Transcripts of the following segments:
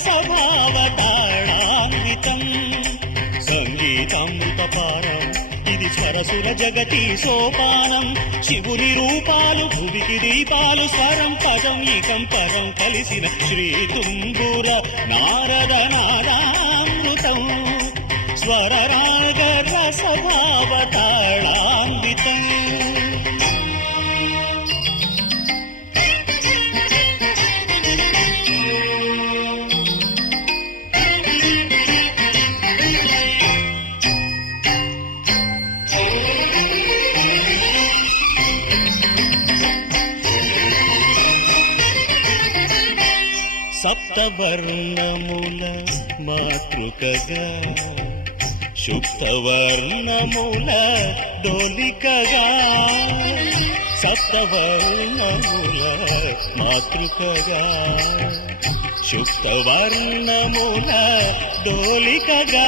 రసభావతాళాన్వితం సంగీతామృతపారం ఇది స్వరసుర జగతి సోపానం శివుని రూపాలు భువికి దీపాలు స్వరం పదం ఇకం పరం కలిసిన శ్రీ తుంబుర నారద నాదామృతం స్వరరాగ రసభావతాళాన్వితం సప్తవర్ణముల మాతృకగా శుక్తవర్ణముల డోలికగా సప్తవర్ణముల మాతృకగా శుక్తవర్ణముల డోలికగా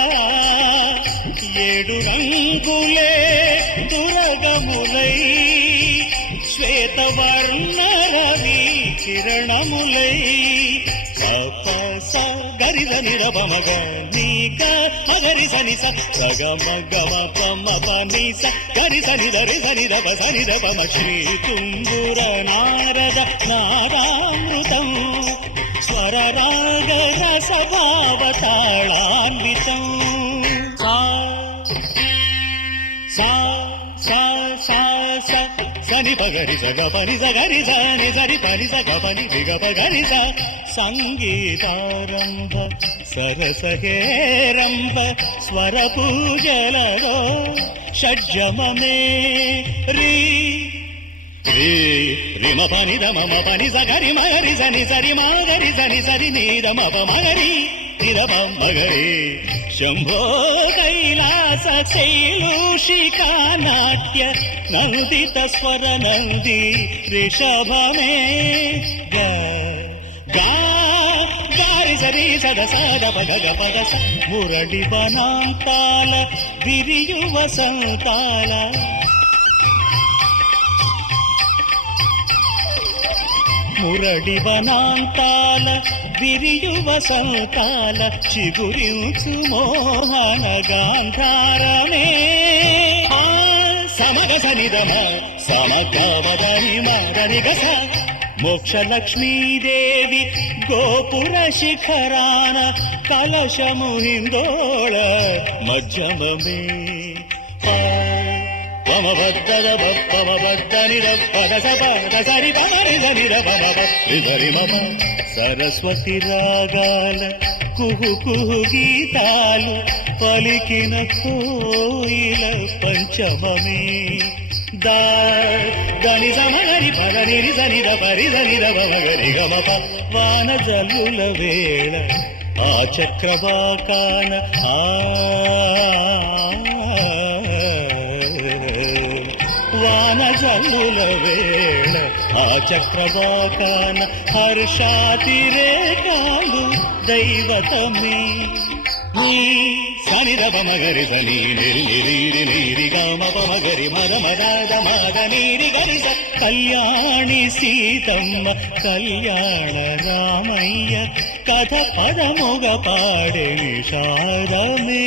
ఏడు రంగులే దురగములై శ్వేతవర్ణ రవి కిరణములై గరిద నిరపమగ నీక మగరి సని సగమ గమ పమ పని స గరి సని దరి సని దప సని దపమ శ్రీ తుంబుర నారద నారామృతం స్వర రాగ రసభావతాళాన్వితం సా సా సా సా సని పగరి సగ పని సగరి సని సరి పని సగ పని దిగ పగరి స సంగీతారంభ సరసహేరంభ స్వర పూజలలో షడ్జమమే రీ రీ రిమ పని దమ పని సగరి మగరి సని సరి మాగరి సని సరి నీరమ మగరి నిరమ మగరి శంభో కైలాస శైలూషికా నాట్య నందిత స్వర నంది రిషభమే గారి సరి సద సద పగ పగ స మురళి వనాంతాల విరియు వసంతాల మురళి వనాంతాల విరియు వసంతాల చిగురించు మోహన గాంధారమే సమగ సనిదమ సమగవదని మదని గస మోక్షలక్ష్మీదేవి గోపుర శిఖరాన కలశము హిందోళ మధ్యమమే పమబద్ధద పమబద్ధ నిరపద సపద సరి పమరి సనిర పమరి మమ సరస్వతి రాగాల కుహు కుహు గీతాలు పలికిన కోయిల పంచమమే దని సమగరి పదని సనిద పరి సనిద మగరి గమప వాన జల్లుల వేళ ఆ చక్రవాకాన వాన జల్లుల వేళ ఆ చక్రవాకాన హర్షాతిరేకాలు దైవతమే సనిద పమగరి సని నిరి నిరి నీరి గమ పమగరి మద మద మద నీరి గరి స కళ్యాణి సీతమ్మ కళ్యాణ రామయ్య కథ పదముగ పాడే నిషాదమే